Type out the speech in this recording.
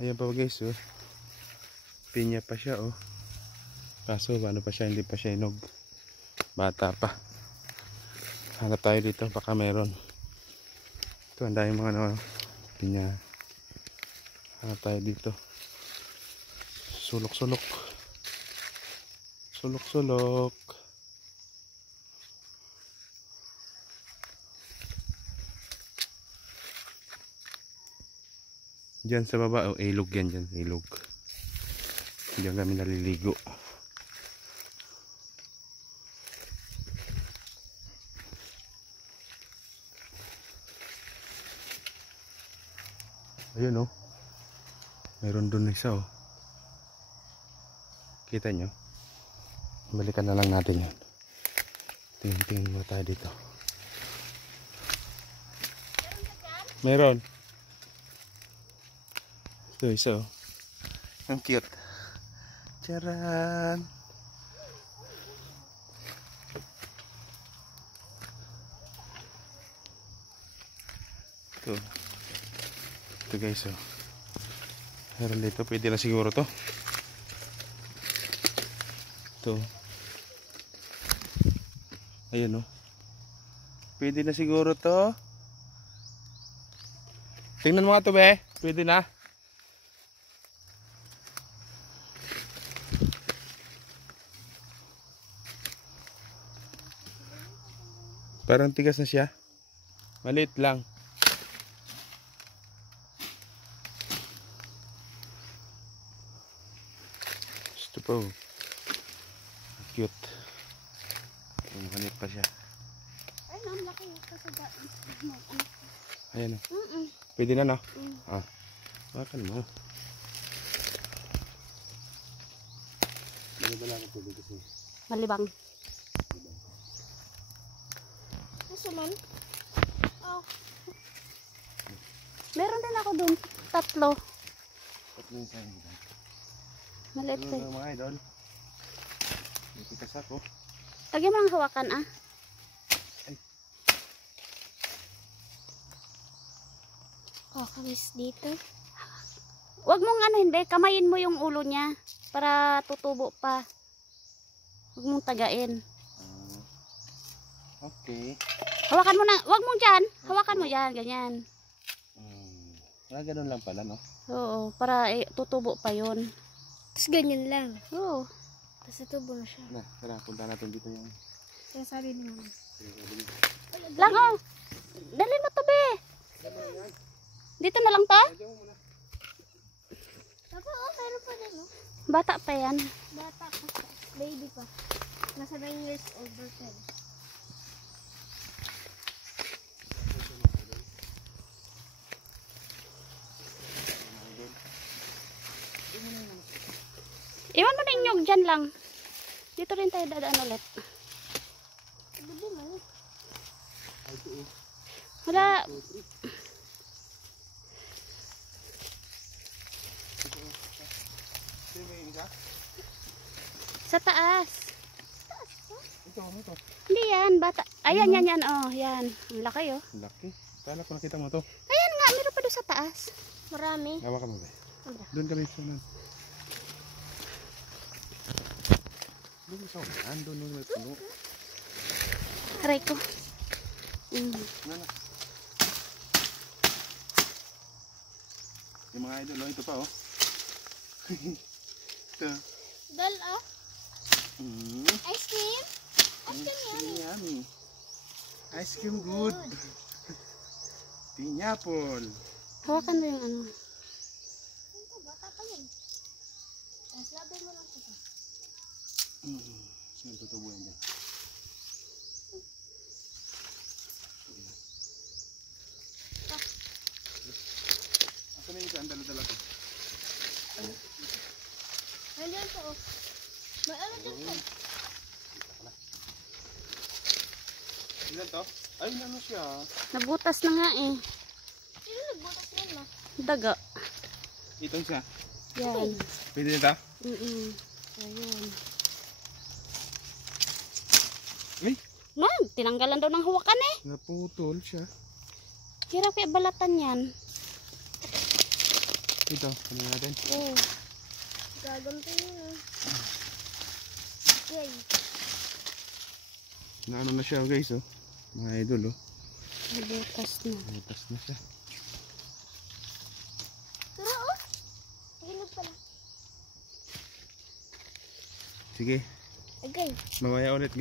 Ayan pa guys, oh. Pinya pa siya, oh. Kaso ano pa siya, hindi pa siya hinog. Bata pa. Hanap tayo dito, baka meron. Ito, ang dahil mga ano, pinya. Hanap tayo dito. Sulok-sulok. Sulok-sulok. Diyan sa baba, oh, ilog yan dyan, ilog. Diyan kami naliligo. Ayun, oh. Meron dun isa, oh. Kita nyo? Balikan na lang natin yan. Tingin-tingin mo tayo dito. Meron. Ito, isa, oh. Ang cute. Charan! Ito. Ito guys, oh. Meron dito, pwede na siguro to. Ito. Ayun, oh. Pwede na siguro to. Tingnan mo nga to, be. Pwede na. Parang tigas na siya. Maliit lang. Ito po. Cute. Manit pa siya. Ay, ang laki ito sa daan. Ayan, o. Pwede na, no? Ah. Bakal mo. Malibang. Suman. Oh. Meron din ako doon. 3. Tatlo yung sa'yo. Maliit pa. Mga idol. May tikas ako. Lagyan mo lang hawakan, ah. Ay. Oh, kawis dito. Huwag mong ano, hindi. Kamayin mo yung ulo niya. Para tutubo pa. Huwag mong tagain. Okay. Hawakan mo na. Huwag mo dyan. Hawakan mo dyan. Ganyan. Ganun lang pala, no? Oo. Para tutubo pa yun. Tapos ganyan lang. Oo. Tapos tutubo na siya. Na, tara, punta natin dito yung... Kaya sabi ni mama. Lang, oh. Dalhin mo to, be. Dito na lang to? Papa, oh. Meron pa din, oh. Bata pa yan. Bata pa siya. Baby pa. Nasa 9 years old or 10. Iwan mo na yung nyug dyan lang. Dito rin tayo dadaan ulit. Wala. Sa taas. Ito. Hindi yan, bata. Ayan, yan. Oh, yan. Ang laki, oh. Laki. Kala ko nakita mo to. Ayan nga, meron pa doon sa taas. Marami. Hawa ka mo, be. Doon kami sa nan. Doon sa ulan. Doon may puno. Aray ko. Nana. Yung mga idol, ito pa, oh. Ito. Dal, oh. Ice cream? Ice cream yummy. Ice cream good. Pineapple. Hawakan mo yung ano. Ito, bata pa yun. Labi mo lang ito. Saan tutubuhin dyan? Asa na yung saan dala-dala to? Nandiyan to, oh. May ano dyan to? Ilan to? Ay, ano siya? Nabutas na nga eh. Sino nagbutas yan, ma? Daga. Itong siya? Yan. Pwede nito? Ayun. Ay! Man, tinanggalan daw ng hawakan eh. Naputol siya. Hirap kaya balatan yan. Ito, ano natin? Oo. Gaganto yun. Okay. Na ano na siya guys oh. Mga idol oh. Nabutas na. Butas na siya. Tara oh. Hinog pala. Sige, Okay. mamaya ulit guys.